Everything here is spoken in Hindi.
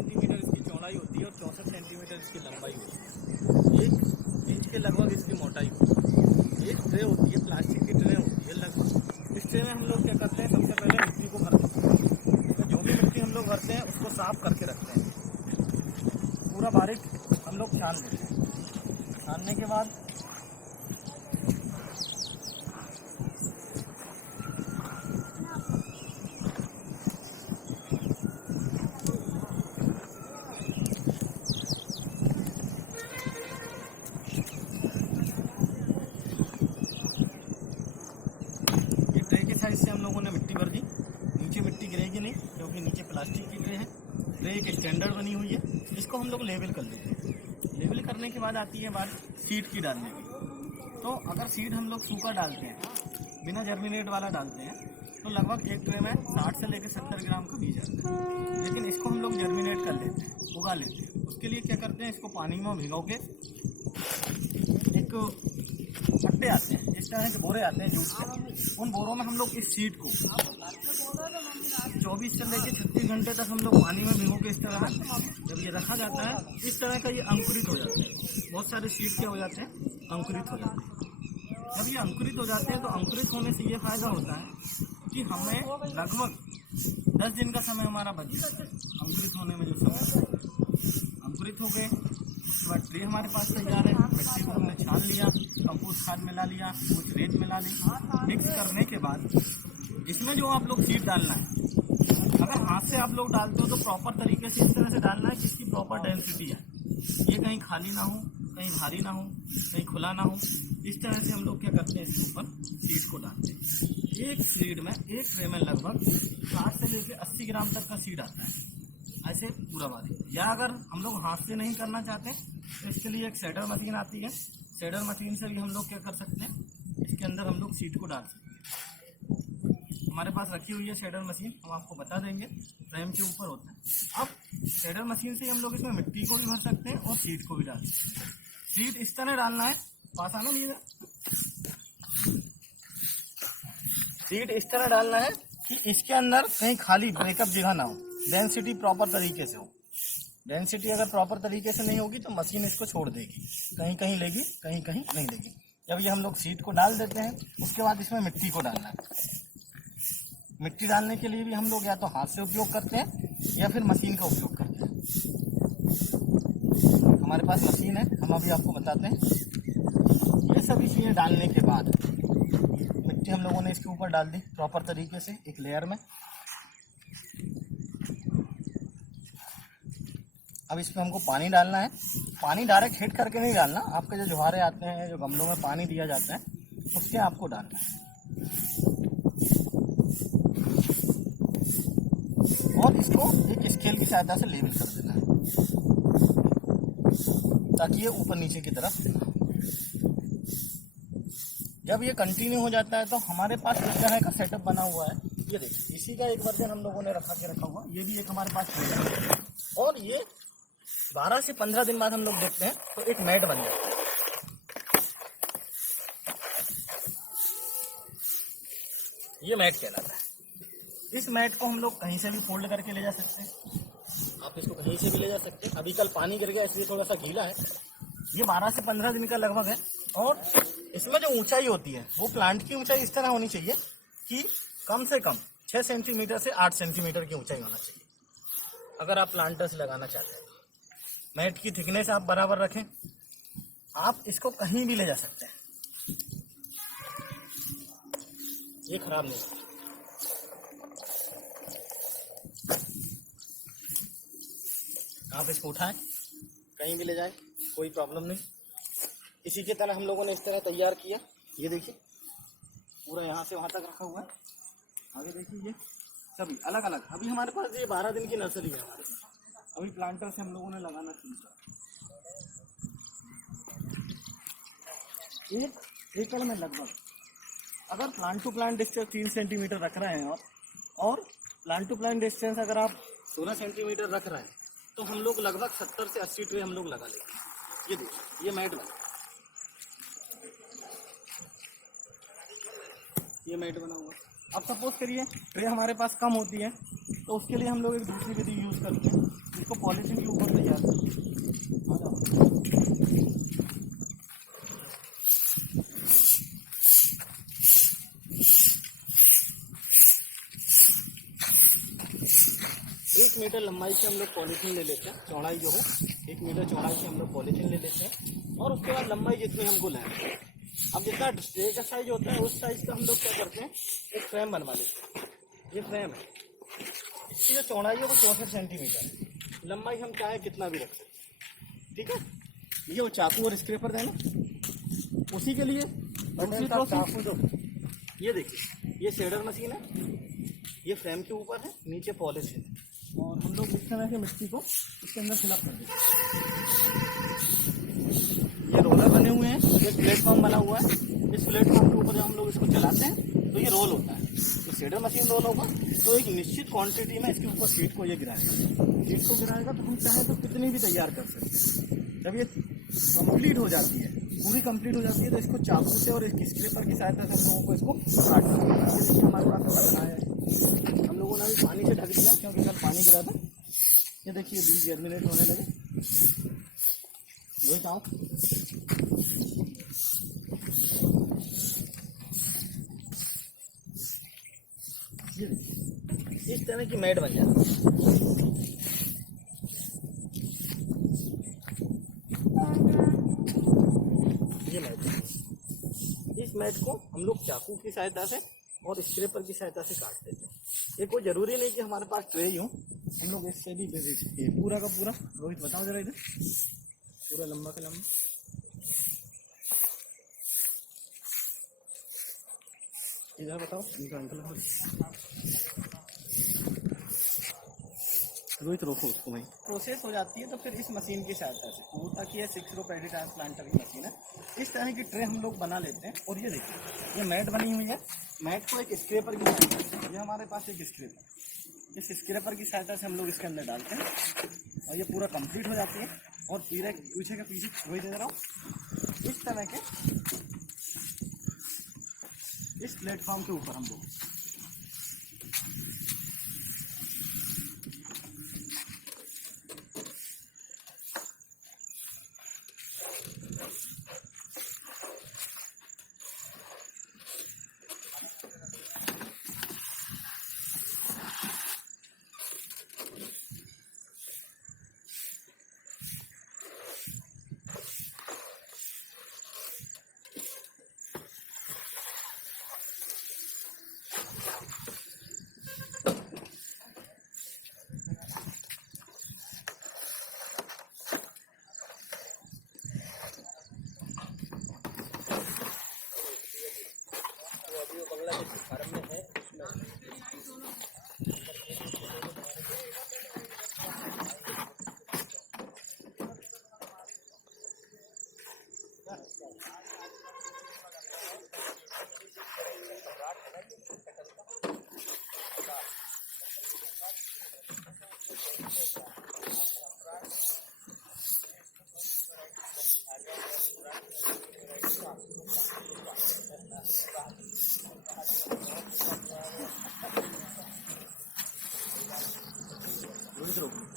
सेंटीमीटर इसकी चौड़ाई होती है और 64 सेंटीमीटर इसकी लंबाई होती है। 1 इंच के लगभग इसकी मोटाई होती है। एक ट्रे होती है, प्लास्टिक की ट्रे होती है लगभग। इस ट्रे में हम लोग क्या करते हैं, सबसे पहले मिट्टी को भरते हैं। तो जो भी मिट्टी हम लोग भरते हैं उसको साफ करके रखते हैं, पूरा बारीक हम लोग छान देते हैं। छानने के बाद साइज से हम लोगों ने मिट्टी भर दी। नीचे मिट्टी गिरेगी नहीं क्योंकि नीचे प्लास्टिक की ट्रे है। ट्रे एक स्टैंडर्ड बनी हुई है। इसको हम लोग लेवल कर देते हैं। लेवल करने के बाद आती है बात सीड की डालने की। तो अगर सीड हम लोग सूखा डालते हैं, बिना जर्मिनेट वाला डालते हैं, तो लगभग एक ट्रे में 60 से लेकर 70 ग्राम का बीज आता है। लेकिन इसको हम लोग जर्मिनेट कर लेते हैं, उगा लेते हैं। उसके लिए क्या करते हैं, इसको पानी में भिगो के एक कट्टे आते हैं, इस तरह के बोरे आते हैं जूट के। उन बोरों में हम लोग इस सीड को 24 से लेकर 36 घंटे तक हम लोग पानी में भिगो के इस तरह जब ये रखा जाता है, इस तरह का ये अंकुरित हो जाता है। बहुत सारे सीड क्या हो जाते हैं, अंकुरित हो जाते हैं। जब ये अंकुरित हो जाते हैं तो अंकुरित होने से ये फायदा होता है कि हमें लगभग 10 दिन का समय हमारा बच जाता है। अंकुरित होने में जो समय अंकुरित हो गए, उसके बाद ट्रे हमारे पास तैयार है। मिट्टी को हमने छान लिया, कंपोस्ट खाद मिला लिया, कुछ रेत मिला ली। मिक्स करने के बाद इसमें जो आप लोग सीड डालना है, अगर हाथ से आप लोग डालते हो तो प्रॉपर तरीके से इस तरह से डालना है जिसकी प्रॉपर डेंसिटी है। ये कहीं खाली ना हो, कहीं भारी ना हो, कहीं खुला ना हो। इस तरह से हम लोग क्या करते हैं, इसके ऊपर सीड को डालते हैं। एक सीड में, एक ट्रे में लगभग 60 से लेकर 80 ग्राम तक का सीड आता है, ऐसे पूरा बारीक। या अगर हम लोग हाथ से नहीं करना चाहते तो इसके लिए एक शेडर मशीन आती है। शेडर मशीन से भी हम लोग क्या कर सकते हैं, इसके अंदर हम लोग सीड को डाल सकते हैं। हमारे पास रखी हुई है शेडर मशीन, हम आपको बता देंगे, फ्रेम के ऊपर होता है। अब शेडर मशीन से हम लोग इसमें मिट्टी को भी भर सकते हैं और सीड को भी डाल सकते हैं। सीड इस तरह डालना है, पास आना नहीं, सीड इस तरह डालना है कि इसके अंदर कहीं खाली ब्रेकअप जगह ना हो, डेंसिटी प्रॉपर तरीके से हो। डेंसिटी अगर प्रॉपर तरीके से नहीं होगी तो मशीन इसको छोड़ देगी, कहीं कहीं लेगी, कहीं कहीं नहीं लेगी। जब ये हम लोग सीड को डाल देते हैं, उसके बाद इसमें मिट्टी को डालना है। मिट्टी डालने के लिए भी हम लोग या तो हाथ से उपयोग करते हैं या फिर मशीन का उपयोग करते हैं। हमारे पास मशीन है, हम अभी आपको बताते हैं। ये सभी चीज़ें डालने के बाद मिट्टी हम लोगों ने इसके ऊपर डाल दी प्रॉपर तरीके से एक लेयर में। अब इसमें हमको पानी डालना है। पानी डायरेक्ट हिट करके नहीं डालना, आपके जो जुहारे आते हैं, जो गमलों में पानी दिया जाता है, उसके आपको डालना है। और इसको एक स्केल की सहायता से लेवल कर देना है ताकि ये ऊपर नीचे की तरफ ना हो। जब ये कंटिन्यू हो जाता है तो हमारे पास इस तरह का सेटअप बना हुआ है। ये देखिए, इसी का एक वर्जन हम लोगों ने रखा हुआ, ये भी एक हमारे पास है। और ये 12 से 15 दिन बाद हम लोग देखते हैं तो एक मैट बन जाता है। ये मैट कहलाता है। इस मैट को हम लोग कहीं से भी फोल्ड करके ले जा सकते हैं। आप इसको कहीं से भी ले जा सकते हैं। अभी कल पानी गिर गया इसलिए थोड़ा सा गीला है। ये 12 से 15 दिन का लगभग है। और इसमें जो ऊंचाई होती है वो प्लांट की ऊंचाई इस तरह होनी चाहिए कि कम से कम 6 सेंटीमीटर से 8 सेंटीमीटर की ऊंचाई होना चाहिए, अगर आप प्लांटर्स लगाना चाहते हैं। मैट की थिकनेस आप बराबर रखें। आप इसको कहीं भी ले जा सकते हैं, ये खराब नहीं होगा। आप इसको उठाएं, कहीं भी ले जाएं, कोई प्रॉब्लम नहीं। इसी के तरह हम लोगों ने इस तरह तैयार किया। ये देखिए, पूरा यहाँ से वहाँ तक रखा हुआ है। आगे देखिए, ये सभी अलग अलग। अभी हमारे पास ये 12 दिन की नर्सरी है हमारे पास। अभी प्लांटर से हम लोगों ने लगाना शुरू किया। एक एकड़ में लगभग, अगर plant to plant distance 3 centimetre रख रहे हैं और प्लांट टू प्लांट डिस्टेंस अगर आप 16 सेंटीमीटर रख रहे हैं तो हम लोग लगभग 70 से 80 ट्रे हम लोग लगा लेंगे। ये देखिए, ये मैट बना, ये मैट बना हुआ। अब सपोज करिए ट्रे हमारे पास कम होती है, तो उसके लिए हम लोग एक दूसरी विधि यूज़ करते हैं, इसको पॉलीथीन के ऊपर तैयार करते हैं। एक मीटर लंबाई से हम लोग पॉलीथीन ले लेते हैं, चौड़ाई जो हो 1 मीटर चौड़ाई से हम लोग पॉलीथीन ले लेते हैं, और उसके बाद लंबाई जितनी हमको लें, अब जितना ट्रे का साइज होता है उस साइज का हम लोग क्या करते हैं, एक फ्रेम बनवा लेते हैं। ये फ्रेम है, इसकी जो चौड़ाई है वो 64 सेंटीमीटर है, लंबाई हम चाहे कितना भी रख सकते हैं, ठीक है। ये वो चाकू और स्क्रेपर देना उसी के लिए। चाकू जो ये देखिए, ये शेडर मशीन है, ये फ्रेम के ऊपर है, नीचे पॉलिश है, और हम लोग इस तरह से मिट्टी को इसके अंदर फिलअप कर देते हैं। ये रोलर बने हुए हैं, एक प्लेटफॉर्म बना हुआ है, इस प्लेटफॉर्म के ऊपर जब हम लोग इसको चलाते हैं तो ये रोल होता है, तो शेडर मशीन रोल होगा, तो एक निश्चित क्वांटिटी में इसके ऊपर शीट को ये गिराएगा। शीट को गिराएगा तो हम चाहें तो कितनी भी तैयार कर सकते हैं। जब ये कंप्लीट हो जाती है, पूरी कंप्लीट हो जाती है, तो इसको चाकू से और एक स्क्रेपर की सहायता से हम लोगों को इसको काटना है। ये देखिए हमारे पास ऐसा बनाया है, हम लोगों ने अभी पानी से ढक दिया क्योंकि कल पानी गिरा था। ये देखिए बीज जर्मिनेट होने लगे, रोहित आओ। ये देखिए इस तरह की मैट बन जाती है। ये मैट, इस मैट को हम लोग चाकू की सहायता से और स्क्रेपर की सहायता से काट देते हैं। ये कोई ज़रूरी नहीं कि हमारे पास ट्रे ही हो, हम लोग इससे भी ये पूरा का पूरा, रोहित बताओ जरा इधर, पूरा लंबा का लंबा, इधर बताओ इनका अंकल। रोहित रोको उसको भाई। प्रोसेस हो जाती है तो फिर इस मशीन की सहायता से, वो ताकि ये 6 रो पैडी ट्रांसप्लांटर की मशीन है, इस तरह की ट्रे हम लोग बना लेते हैं। और ये देखिए ये मैट बनी हुई है, मैट को एक स्क्रेपर की सहायता से, ये हमारे पास एक स्क्रेपर, इस स्क्रेपर की सहायता से हम लोग इसके अंदर डालते हैं, और ये पूरा कंप्लीट हो जाती है। और पीछे का पीछे वही दे रहा हूँ, इस तरह के इस प्लेटफॉर्म के ऊपर हम लोग रोहित रोको।